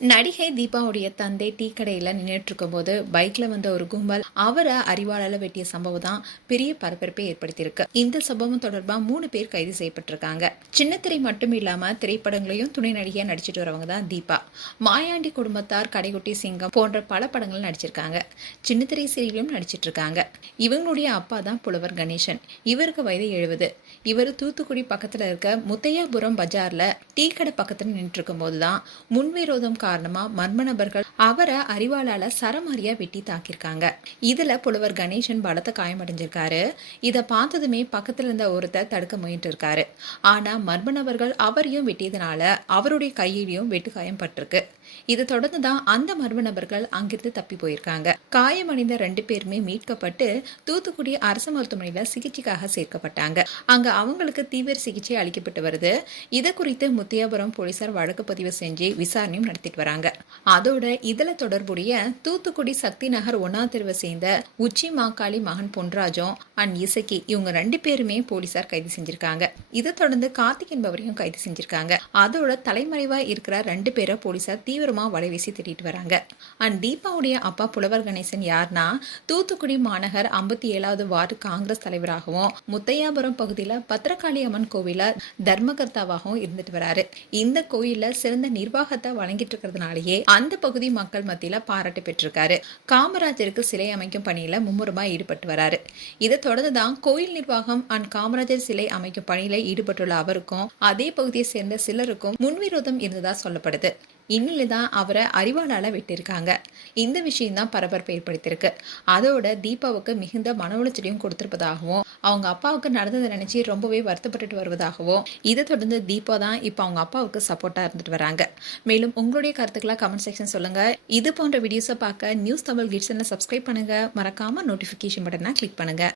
நடிகை தீபாவுடைய தந்தை டீ கடையில் நின்றுட்டு இருக்கும்போது பைக்ல வந்த ஒரு கும்பல் அவரை அறிவாளால வெட்டிய சம்பவம் தான் பெரிய பரபரப்பை ஏற்படுத்தியிருக்கு. இந்த சம்பவம் தொடர்பா 3 பேர் கைது செய்யப்பட்டிருக்காங்க. சின்னத்திரை மட்டும் இல்லாம திரைப்படங்களையும் துணை நடிகையா நடிச்சிட்டு வரவங்க தான் தீபா. மாயாண்டி குடும்பத்தார், கடைக்குட்டி சிங்கம் போன்ற பல படங்கள் நடிச்சிருக்காங்க. சின்னத்திரை சீரியலும் நடிச்சிட்டு இருக்காங்க. இவங்களுடைய அப்பா தான் புலவர் கணேசன். இவருக்கு வயது 70. இவர் தூத்துக்குடி பக்கத்துல இருக்க முத்தையாபுரம் பஜார்ல டீ கடை பக்கத்துல நின்று இருக்கும் போதுதான் முன்விரோதம் காரணமா மர்ம நபர்கள் அவரை அறிவாளால சரமாரியா வெட்டி தாக்கியிருக்காங்க. இதுல புலவர் கணேசன் பலத்த காயமடைஞ்சிருக்காரு. இதை பார்த்ததுமே பக்கத்துல இருந்த ஒருத்தர் தடுக்க முயன்று இருக்காரு. ஆனா மர்ம நபர்கள் அவரையும் வெட்டியதுனால அவருடைய கையிலையும் வெட்டு காயம் பட்டிருக்கு. இதை தொடர்ந்துதான் அந்த மர்ம நபர்கள் அங்கிருந்து தப்பி போயிருக்காங்க. காயமடைந்த 2 பேருமே மீட்கப்பட்டு தூத்துக்குடி அரசு மருத்துவமனையில சிகிச்சைக்காக சேர்க்கப்பட்டாங்க. அங்க அவங்களுக்கு தீவிர சிகிச்சை அளிக்கப்பட்டு வருது. இது குறித்து முத்தியாபுரம் போலீசார் வழக்கு பதிவு செஞ்சு விசாரணையும் நடத்திட்டு வராங்க. அதோட இதுல தொடர்புடைய தூத்துக்குடி சக்தி நகர் 1ஆம் தெருவை சேர்ந்த உச்சி மாக்காளி மகன் பொன்ராஜும் அண்ட் இசக்கி இவங்க 2 பேருமே போலீசார் கைது செஞ்சிருக்காங்க. இதை தொடர்ந்து கார்த்திக் என்பவரையும் கைது செஞ்சிருக்காங்க. அதோட தலைமறைவா இருக்கிற 2 பேரை போலீசார் தீவிரமா வலைவீசி தேடிட்டு வராங்க. அண்ட் தீபாவுடைய அப்பா புலவர் கணேசன் யார்னா தூத்துக்குடி மாநகர் 57வது வார்டு காங்கிரஸ் தலைவராகவும் முத்தையாபுரம் பகுதியில பத்திரகாளி அம்மன் கோவில தர்மகர்த்தாவாகவும் இருந்துட்டு வராரு. இந்த கோயில்ல சிறந்த நிர்வாகத்தை வழங்கிட்டு இருக்கிறதுனாலேயே அந்த பகுதி மக்கள் மத்தியில பாராட்டு பெற்றிருக்காரு. காமராஜருக்கு சிலை அமைக்கும் பணியில மும்முரமா ஈடுபட்டு வராரு. இதை தொடர்ந்துதான் கோயில் நிர்வாகம் அண்ட் காமராஜர் சிலை அமைக்கும் பணியில ஈடுபட்டுள்ள அவருக்கும் அதே பகுதியை சேர்ந்த சிலருக்கும் முன்விரோதம் இருந்ததா சொல்லப்படுது. இன்னில்தான் அவரை அறிவாளால வெட்டியிருக்காங்க. இந்த விஷயம் தான் பரபரப்பை ஏற்படுத்தியிருக்கு. அதோட தீபாவுக்கு மிகுந்த மன உளைச்சலையும் கொடுத்திருப்பதாகவும் அவங்க அப்பாவுக்கு நடந்ததை நினைச்சு ரொம்பவே வருத்தப்பட்டு வருவதாகவும் இதை தொடர்ந்து தீபா தான் இப்போ அவங்க அப்பாவுக்கு சப்போர்ட்டா இருந்துட்டு வராங்க. மேலும் உங்களுடைய கருத்துக்களை கமெண்ட் செக்ஷன் சொல்லுங்க. இது போன்ற வீடியோஸை பார்க்க நியூஸ் தமிழ் கிட்ஸ் சப்ஸ்கிரைப் பண்ணுங்க. மறக்காம நோட்டிபிகேஷன் பட்டனை கிளிக் பண்ணுங்க.